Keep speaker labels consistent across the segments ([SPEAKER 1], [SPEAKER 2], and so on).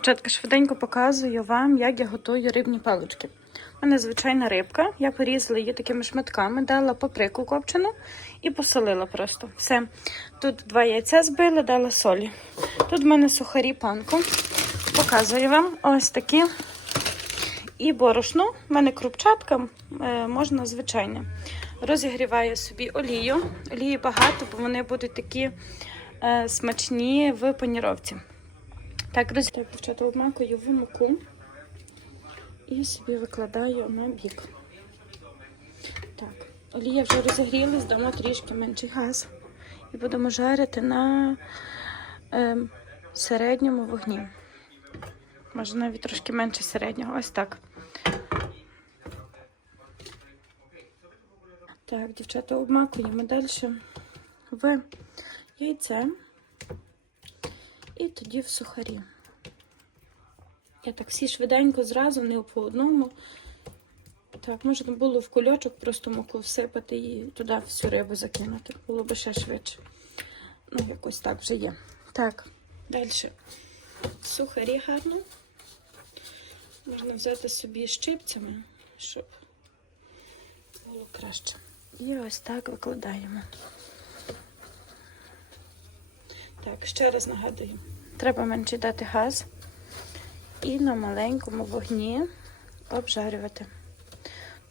[SPEAKER 1] Дівчатка, швиденько показую вам, як я готую рибні палички. У мене звичайна рибка. Я порізала її такими шматками, дала паприку копчену і посолила просто. Все. Тут два яйця збила, дала солі. Тут в мене сухарі панку. Показую вам ось такі. І борошно. У мене крупчатка, е, можна звичайне. Розігріваю собі олію. Олії багато, бо вони будуть такі е, смачні в паніровці. Так, роз... так, дівчата, обмакую в і собі викладаю на бік. Так, олія вже розігрілась, дамо трішки менший газ. І будемо жарити на е, середньому вогні. Може навіть трошки менше середнього. Ось так. Так, дівчата, обмакуємо далі в яйце. І тоді в сухарі. Я так всі швиденько зразу, не по одному. Так, можна було в кульочок просто муку всипати і туди всю рибу закинути. Було б ще швидше. Ну, якось так вже є. Так, далі. Сухарі гарно. Можна взяти собі щипцями, щоб було краще. І ось так викладаємо. Так, ще раз нагадую. Треба менше дати газ і на маленькому вогні обжарювати.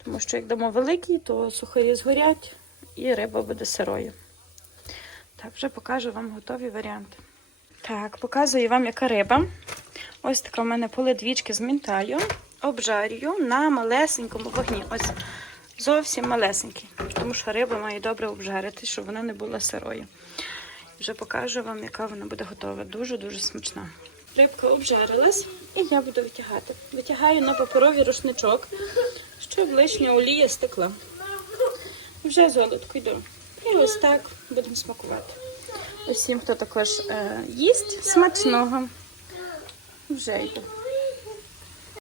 [SPEAKER 1] Тому що як дамо великий, то сухарі згорять і риба буде сирою. Так, вже покажу вам готові варіанти. Так, показую вам, яка риба. Ось така в мене поледвічки змінтаю, обжарюю на малесенькому вогні. Ось зовсім малесенький. Тому що риба має добре обжарити, щоб вона не була сирою. Вже покажу вам, яка вона буде готова. Дуже-дуже смачна. Рибка обжарилась і я буду витягати. Витягаю на паперовий рушничок, щоб лишня олія стекла. Вже золотку йду. І ось так будемо смакувати. Усім, хто також е, їсть смачного, вже йду.